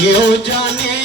কেউ জানে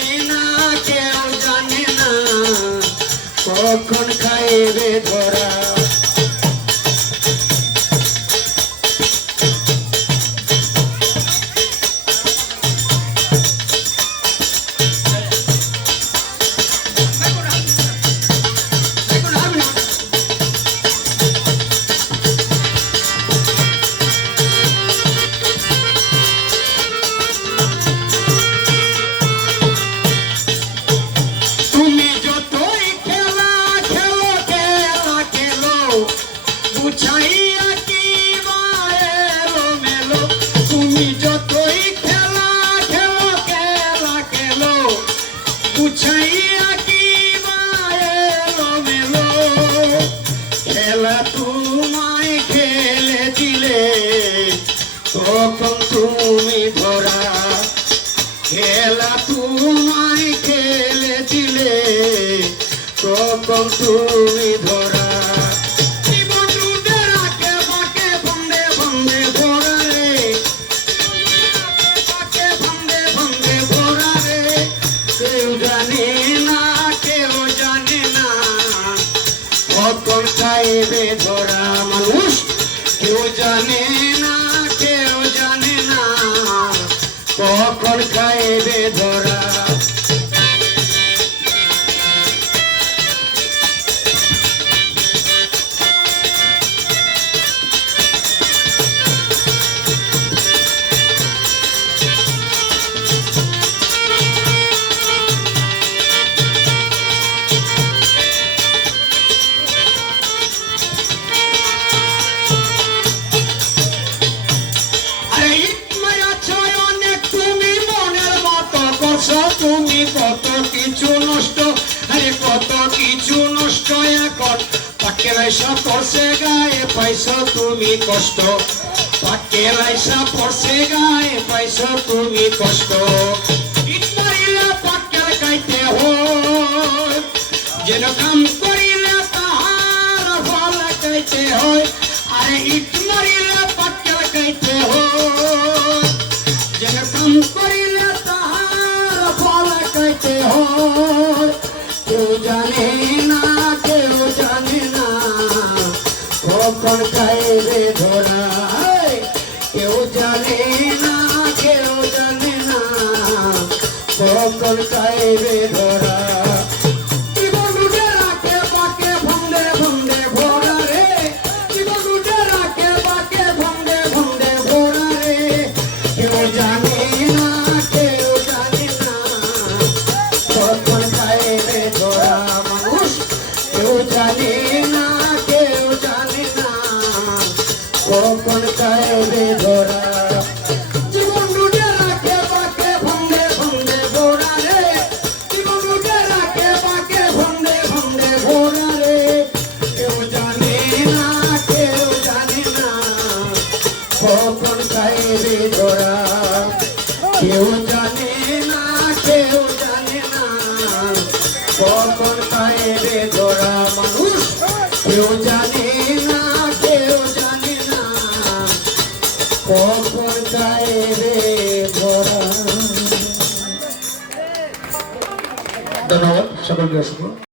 খেলা তোমায় খেলে দিলে তখন তুমি ধরা। খেলা তোমায় খেলে দিলে তখন তুমি ধরা। জীবন কখন খাইবে ধরা মানুষ কেউ জানে না কেউ জানে না। কখন খাইবে ধরা করছ তুমি কত কিছু নষ্ট? আরে কত কিছু নষ্ট এখন পাকে আইসা পড়ছে গায়ে, পাইছ তুমি কষ্ট। পাকে আইসা পড়ছে গায়ে, পাইছ তুমি কষ্ট। কেউ জানে না, কেউ জানে না। কখন খাইবে ধরা কেউ জানে না, কেউ জানে না। কখন খাইবে ধরা কেউ জানে না, কেউ জানে না। কখন খাইবে ধরা মানুষ? কেউ জানে না, কেউ জানে না। কখন ধরা ধন্যবাদ, সকলকে অসংখ্য।